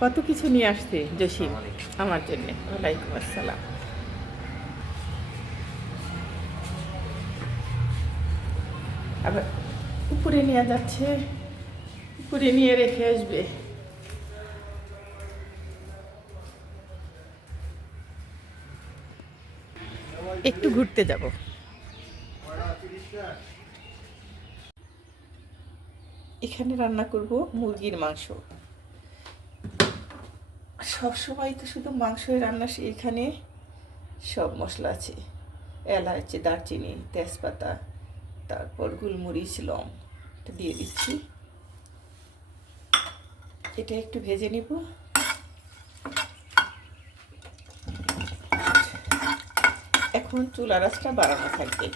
কত কিছু নিয়ে আসছে জসিম আমার জন্য। ওয়ালাইকুম আসসালাম। আবার উপরে নিয়ে যাচ্ছে, উপরে নিয়ে রেখে আসবে। একটু ঘুরতে যাব। এখানে রান্না করব মুরগির মাংস। সব সময় তো শুধু মাংসই রান্না, এখানে সব মশলা আছে, এলাচ, দারচিনি, তেজপাতা, তারপর গোলমরিচ, লং, এটা দিয়ে দিচ্ছি। এটা একটু ভেজে নিব। এখন চুলার আঁচটা বাড়ানো থাকবে।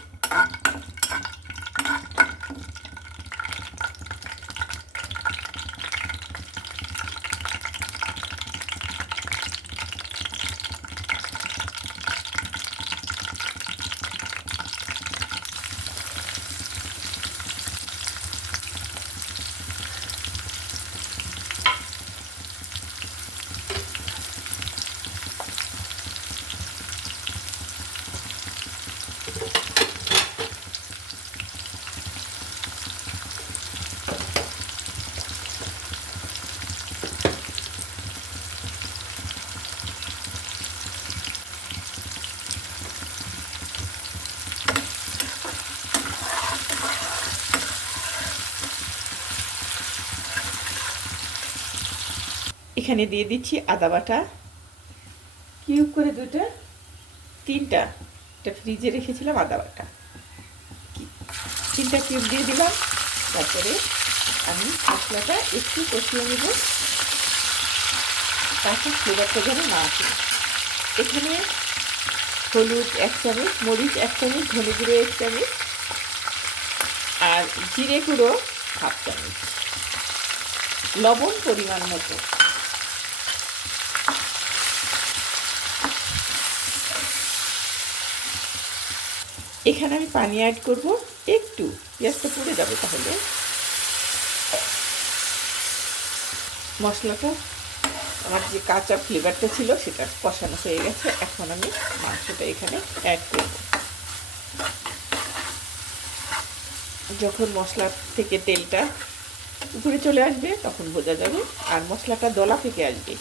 এখানে দিয়ে দিচ্ছি আদা বাটা, কিউব করে দুটা, তিনটা, এটা ফ্রিজে রেখেছিলাম আদা বাটা, তিনটা কিউব দিয়ে দিলাম। তারপরে আমি মশলাটা একটু কষিয়ে নেব, তারপর ফ্লেভারটা যেন না আসে। এখানে হলুদ 1 চামচ, মরিচ 1 চামচ, ধনে গুঁড়ো 1 চামচ, আর জিরে গুঁড়ো 1/2 চামচ, লবণ পরিমাণ মতো। এখানে আমি পানি অ্যাড করব একটু, পেঁয়াজটা পুড়ে যাবে তাহলে। মশলাটা আমার যে কাঁচা ফ্লেভারটা ছিল সেটা কষানো হয়ে গেছে। এখন আমি মাংসটা এখানে অ্যাড করব। যখন মশলা থেকে তেলটা উপরে চলে আসবে তখন বোঝা যাবে, আর মশলাটা দলা থেকে আসবে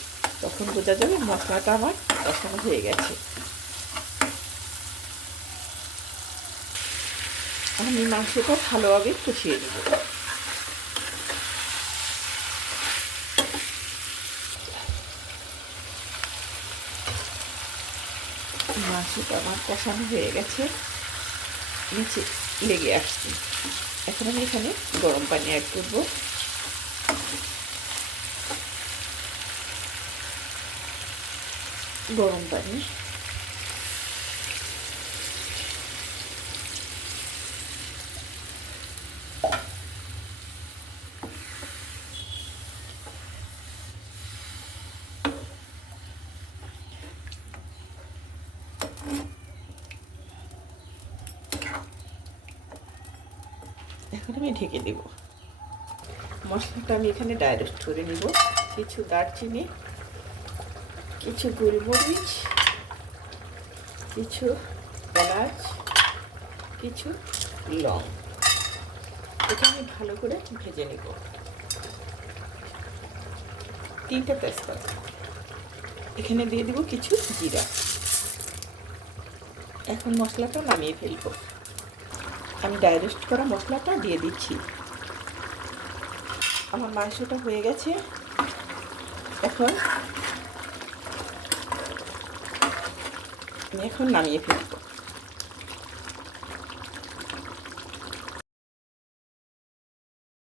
তখন বোঝা যাবে মশলাটা আমার কষানো হয়ে গেছে। আমি মাংসটা ভালোভাবে কষিয়ে নেব। মাংসটা আমার কষানো হয়ে গেছে, নিচে লেগে আসছে। এখন আমি এখানে গরম পানি অ্যাড করব। গরম পানি, এখন আমি ঢেকে দেব। মশলাটা আমি এখানে ডাইরেক্ট করে নিব। কিছু দারচিনি, কিছু গোলমরিচ, কিছু এলাচ, কিছু লং, এটা আমি ভালো করে ভেজে নিব। 3টা তেজপাতা, এখানে দিয়ে দিব কিছু জিরা। এখন মশলাটা নামিয়ে ফেলব। আমি ডাইরেক্ট করা মশলাটা দিয়ে দিচ্ছি। আমার মাংসটা হয়ে গেছে, এখন নামিয়ে ফেলব।